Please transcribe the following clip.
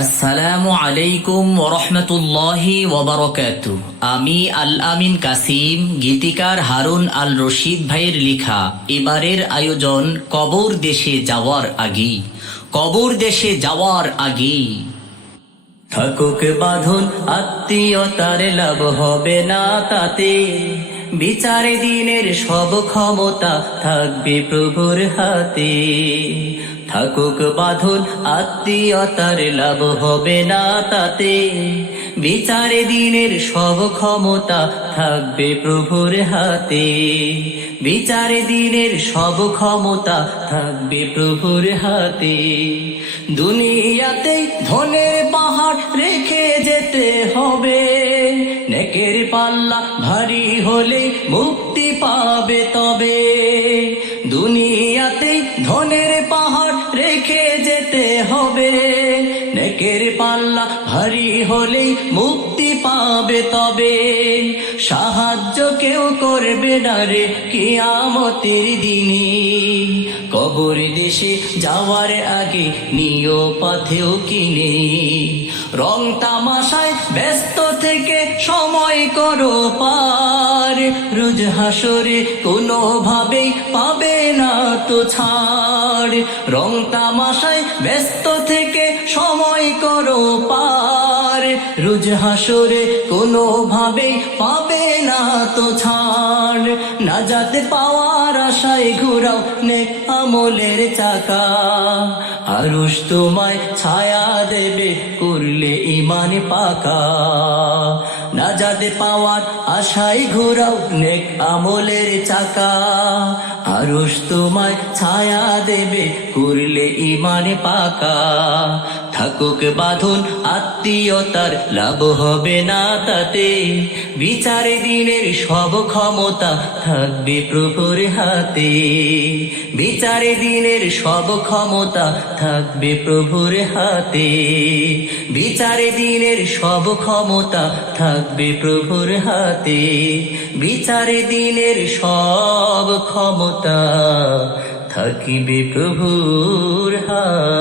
আসসালামু আলাইকুম ওরহমতুল্লাহি ওবরকাত আমি আল আমিন কাসিম, গীতিকার হারুন আল রশিদ ভাইয়ের লিখা এবারের আয়োজন কবর দেশে যাওয়ার আগে কবর দেশে যাওয়ার আগে থাকুক বাঁধন, আত্মীয়তার লাভ হবে না তাতে। বিচারে দিনের সব ক্ষমতা থাকবে প্রভুর হাতে। থাকুক বাঁধন, আত্মীয়তার লাভ হবে না তাতে। বিচারে দিনের সব ক্ষমতা থাকবে প্রভুর হাতে। বিচারে দিনের সব ক্ষমতা থাকবে প্রভুর হাতে। দুনিয়াতে ধনের পাহাড় রেখে যেতে হবে। নেকের পাল্লা ভারী হলে মুক্তি পাবে তবে। দুনিয়াতে হবে। নেকের পাল্লা ভারী হলে মুক্তি পাবে তবে। সাহায্য কেউ করবে না রে কিয়ামতের দিনে। কবর দেশে যাওয়ার আগে নিয় পথেও কিনে। রং তামাশায় ব্যস্ত থেকে সময় করো পার। রোজ হাসরে কোনোভাবেই পাবে না তো ছাড়। রং তামাশায় ব্যস্ত থেকে সময় করো পার। রোজ হাসরে কোনো ভাবেই পাবে না তো ছাড়। না যাতে পাওয়ার আশায় ঘুরাও নে আমলের চাকা। আরুষ তোমায় ছায়া দেবে করলে ইমান পাকা। না যাতে পাওয়ার আশায় ঘুরাও, নেক আমলের চাকা। আরস তোমায় ছায়া দেবে, করলে ইমানে পাকা। থাকুক বাঁধন, আত্মীয়তার লাভ হবে না তাতে। বিচারে দিনের সব ক্ষমতা থাকবে প্রভুর হাতে। বিচারে দিনের সব ক্ষমতা থাকবে প্রভুর হাতে। বিচারে দিনের সব ক্ষমতা থাকবে প্রভুর হাতে। বিচারে দিনের সব ক্ষমতা থাকিবে প্রভুর হাতে।